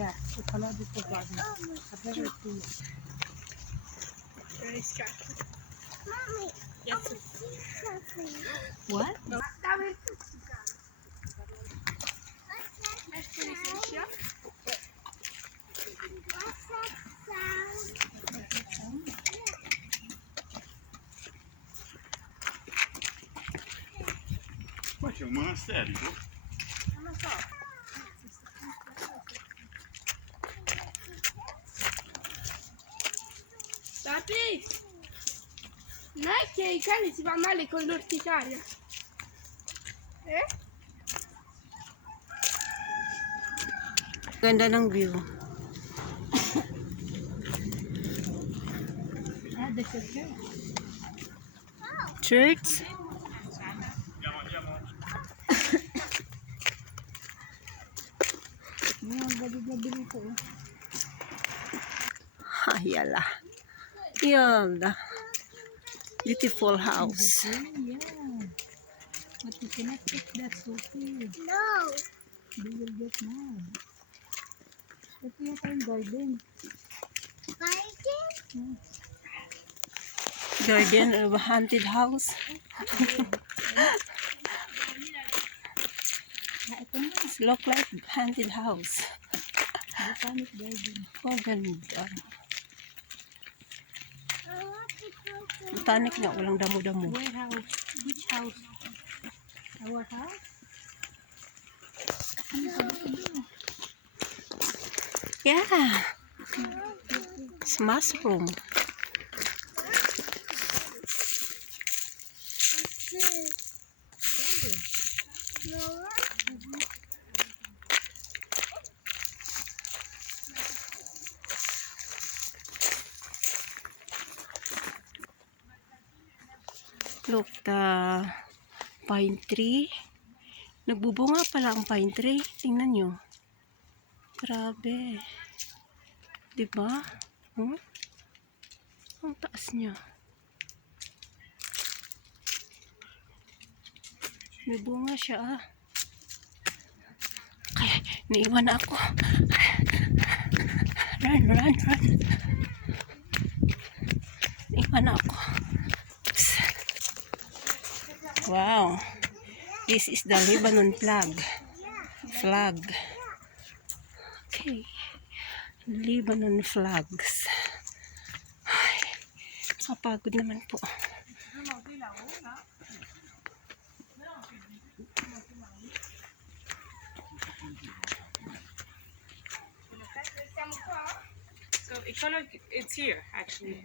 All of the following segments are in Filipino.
Yeah, ecological garden. I've never seen it. Very stressful. Mommy, Yes. I see something. What? That's pretty sensual. What's that sound? Ma c'è un monastero. Non lo so. Papi! Non è che i cani si fanno male con l'orticaria. Eh? Ganda ng view. Ah, there's a church. Church? Yala. Yala. Beautiful house. Yeah. But you cannot take that Sophie. No. They will get mad. But we have a garden. Garden? Garden of a haunted house. It look like haunted house. Botanic garden. Oh, ganda. I want to go to Botanic nga, walang damo-damo. Where house? Which house? Our house? Yeah. It's mushroom. Look, the pine tree. Nagbubunga pala ang pine tree. Tingnan nyo. Grabe. Diba? Hmm? Ang taas niya. May bunga siya ah. Kaya, naiwan na ako. Run, run, run. Naiwan na ako. Oops. Wow. This is the Lebanon flag. Flag. Okay. Lebanon flags. Ay, nakapagod naman po. So it's here actually.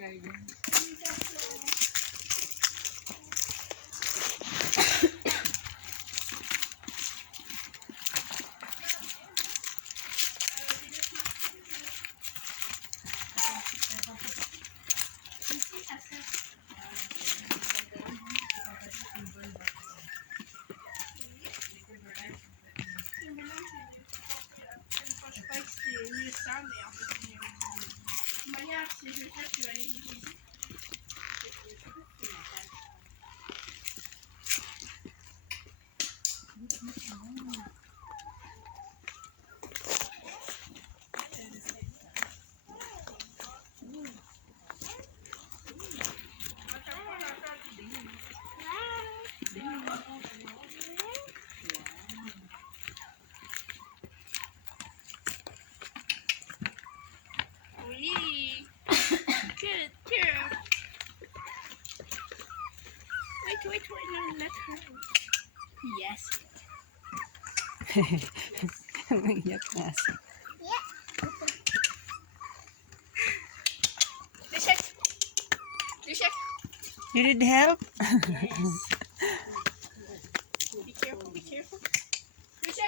Wait, no, let her. Yes. Umiyak nga siya. Lishek. You need help? Yes.